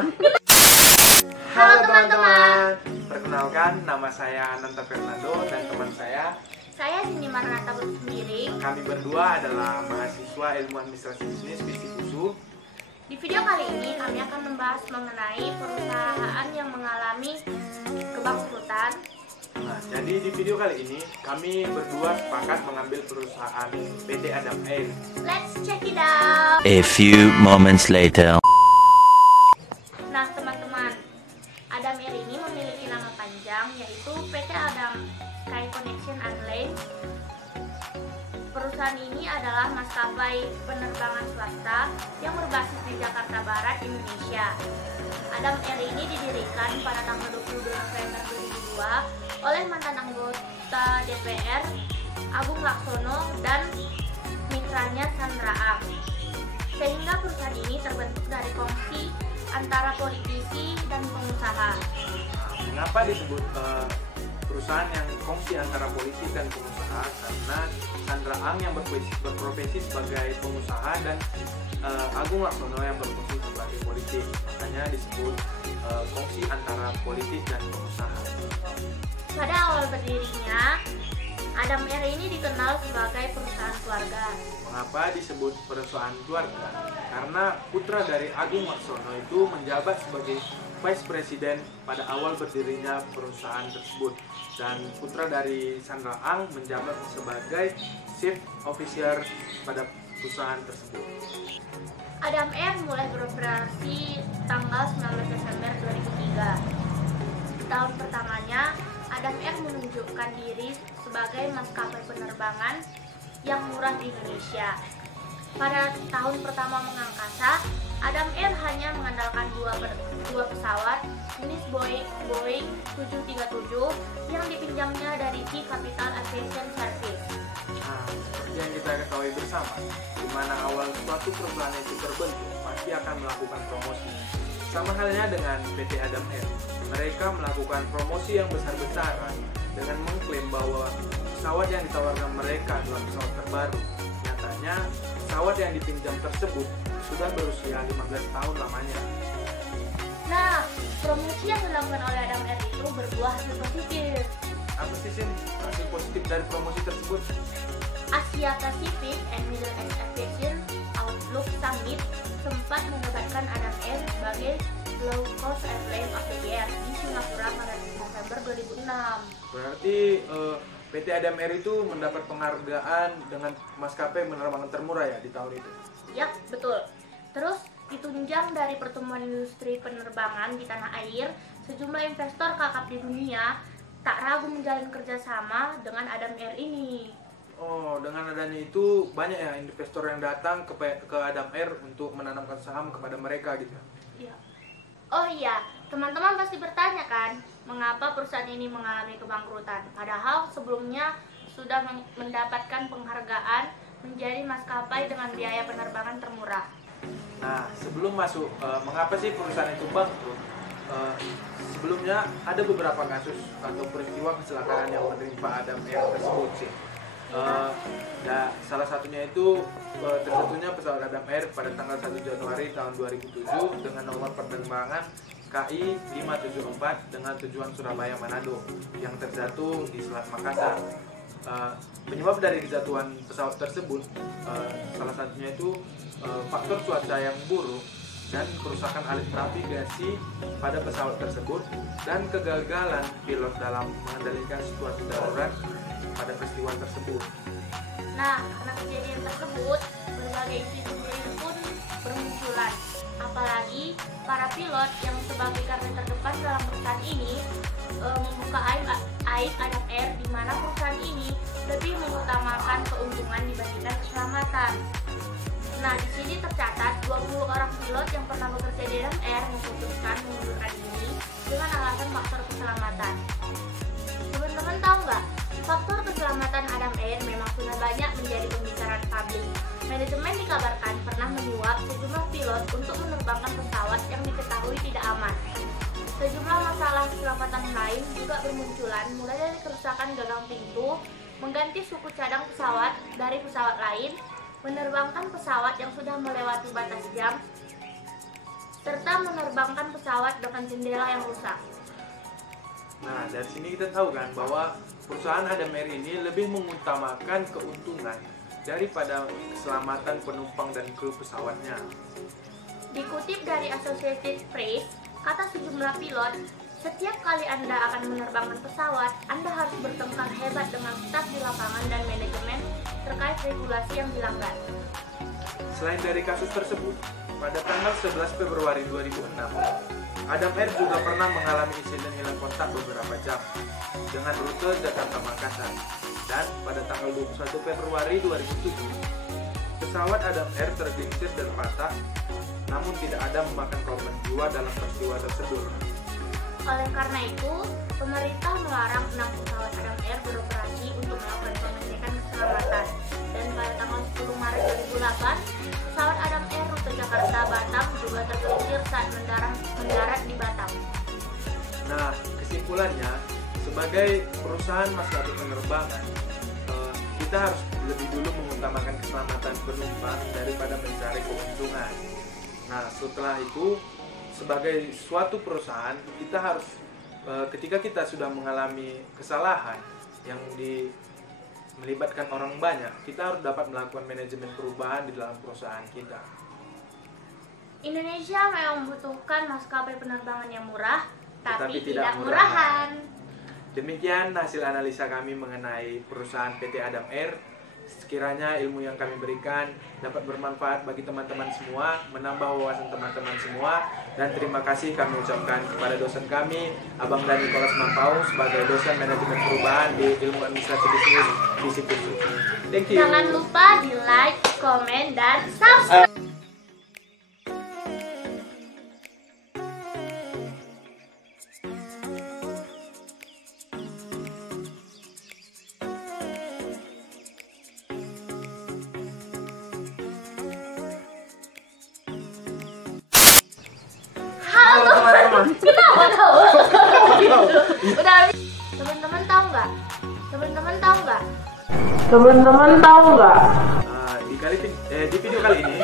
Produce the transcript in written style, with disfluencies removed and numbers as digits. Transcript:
Halo teman-teman, perkenalkan nama saya Nanta Fernando dan teman saya Cindy Marnata Sendiri. Kami berdua adalah mahasiswa Ilmu Administrasi Bisnis Visip USU. Di video kali ini kami akan membahas mengenai perusahaan yang mengalami kebangkrutan. Nah, jadi di video kali ini kami berdua sepakat mengambil perusahaan PT Adam Air. Let's check it out. A few moments later. Nah teman-teman, Adam Air ini memiliki nama panjang yaitu PT Adam Sky Connection Airlines. Perusahaan ini adalah maskapai penerbangan swasta yang berbasis di Jakarta Barat, Indonesia. Adam Air ini didirikan pada tanggal 22 November 2002 oleh mantan anggota DPR Agung Laksono dan mitranya Sandra Ang. Sehingga perusahaan ini terbentuk dari kongsi antara politisi dan pengusaha. Mengapa disebut perusahaan yang kongsi antara politisi dan pengusaha? Karena Sandra Ang yang berprofesi sebagai pengusaha dan Agung Laksono yang berprofesi sebagai politik. Makanya disebut kongsi antara politik dan pengusaha. Pada awal berdirinya, Adam Air ini dikenal sebagai perusahaan keluarga. Mengapa disebut perusahaan keluarga? Karena putra dari Agung Laksono itu menjabat sebagai Vice President pada awal berdirinya perusahaan tersebut, dan putra dari Sandra Ang menjabat sebagai Chief Officer pada perusahaan tersebut. Adam Air mulai beroperasi tanggal 19 Desember 2003. Di tahun pertamanya, Adam Air menunjukkan diri sebagai maskapai penerbangan yang murah di Indonesia. Pada tahun pertama mengangkasa, Adam Air hanya mengandalkan dua pesawat jenis Boeing 737 yang dipinjamnya dari T Capital Aviation Service. Nah, seperti yang kita ketahui bersama, di mana awal suatu perusahaan itu terbentuk pasti akan melakukan promosi. Sama halnya dengan PT Adam Air, mereka melakukan promosi yang besar-besaran dengan mengklaim bahwa pesawat yang ditawarkan mereka adalah pesawat terbaru. Nyatanya, pesawat yang dipinjam tersebut sudah berusia 15 tahun lamanya. Nah, promosi yang dilakukan oleh Adam Air itu berbuah hasil positif. Apa sih hasil positif dari promosi tersebut? Asia Pacific and Middle East Aviation Outlook Summit sempat menobatkan Adam Air sebagai low cost airline of the year di Singapura pada November 2006. Berarti PT Adam Air itu mendapat penghargaan dengan maskapai penerbangan termurah ya di tahun itu? Yap, betul. Terus ditunjang dari pertumbuhan industri penerbangan di tanah air, sejumlah investor kakap di dunia tak ragu menjalin kerjasama dengan Adam Air ini. Oh, dengan adanya itu banyak ya investor yang datang ke Adam Air untuk menanamkan saham kepada mereka gitu. Iya. Oh iya, teman-teman pasti bertanya kan, mengapa perusahaan ini mengalami kebangkrutan? Padahal sebelumnya sudah mendapatkan penghargaan menjadi maskapai dengan biaya penerbangan termurah. Nah, sebelum masuk, mengapa sih perusahaan itu bangkrut? Sebelumnya ada beberapa kasus atau peristiwa kecelakaan yang menimpa Adam Air tersebut sih. Salah satunya itu terjatuhnya pesawat Adam Air pada tanggal 1 Januari tahun 2007 dengan nomor penerbangan KI 574 dengan tujuan Surabaya Manado yang terjatuh di Selat Makassar. Penyebab dari kejatuhan pesawat tersebut salah satunya itu faktor cuaca yang buruk dan kerusakan alat navigasi pada pesawat tersebut dan kegagalan pilot dalam mengendalikan situasi darurat pada peristiwa tersebut. Nah, karena kejadian tersebut, berbagai isu sendiri pun bermunculan. Apalagi para pilot yang sebagai garda terdepan dalam perusahaan ini membuka aib Adam Air, di mana perusahaan ini lebih mengutamakan keuntungan dibandingkan keselamatan. Nah, di sini tercatat 20 orang pilot yang pernah bekerja di Adam Air memutuskan mengundurkan diri dengan alasan faktor keselamatan. Teman-teman tahu nggak? Faktor keselamatan Adam Air memang sudah banyak menjadi pembicaraan publik. Manajemen dikabarkan pernah menyuap sejumlah pilot untuk menerbangkan pesawat yang diketahui tidak aman. Sejumlah masalah keselamatan lain juga bermunculan, mulai dari kerusakan gagang pintu, mengganti suku cadang pesawat dari pesawat lain, menerbangkan pesawat yang sudah melewati batas jam, serta menerbangkan pesawat dengan jendela yang rusak. Nah, dari sini kita tahu kan bahwa perusahaan Adam Air ini lebih mengutamakan keuntungan daripada keselamatan penumpang dan kru pesawatnya. Dikutip dari Associated Press, kata sejumlah pilot, setiap kali Anda akan menerbangkan pesawat, Anda harus bertengkar hebat dengan staf di lapangan dan manajemen terkait regulasi yang dilanggar. Selain dari kasus tersebut, pada tanggal 11 Februari 2006, Adam Air juga pernah mengalami insiden hilang kontak beberapa jam dengan rute Jakarta-Makassar. Dan pada tanggal 21 Februari 2007, pesawat Adam Air tergelincir dan patah, namun tidak ada memakan korban jiwa dalam peristiwa tersebut. Oleh karena itu, pemerintah melarang 6 pesawat Adam Air beroperasi untuk melakukan pengecekan keselamatan. Dan pada tanggal 10 Maret 2008, pesawat Adam Air rute Jakarta-Batam juga tergelincir saat mendarat di Batam. Nah, kesimpulannya, sebagai perusahaan maskapai penerbangan, kita harus lebih dulu mengutamakan keselamatan penumpang daripada mencari keuntungan. Nah, setelah itu, sebagai suatu perusahaan, kita harus ketika kita sudah mengalami kesalahan yang melibatkan orang banyak, kita harus dapat melakukan manajemen perubahan di dalam perusahaan kita. Indonesia memang membutuhkan maskapai penerbangan yang murah, tapi tidak murahan. murahan. Demikian hasil analisa kami mengenai perusahaan PT Adam Air. Sekiranya ilmu yang kami berikan dapat bermanfaat bagi teman-teman semua, menambah wawasan teman-teman semua, dan terima kasih kami ucapkan kepada dosen kami, Abang Dani Nikolas Mampau, sebagai dosen manajemen perubahan di Ilmu Administrasi Bisnis di Sipursu. Thank you. Jangan lupa di like, komen, dan subscribe. Halo teman-teman. Kenapa tahu? Udah habis. Teman-teman tahu nggak? Di video kali ini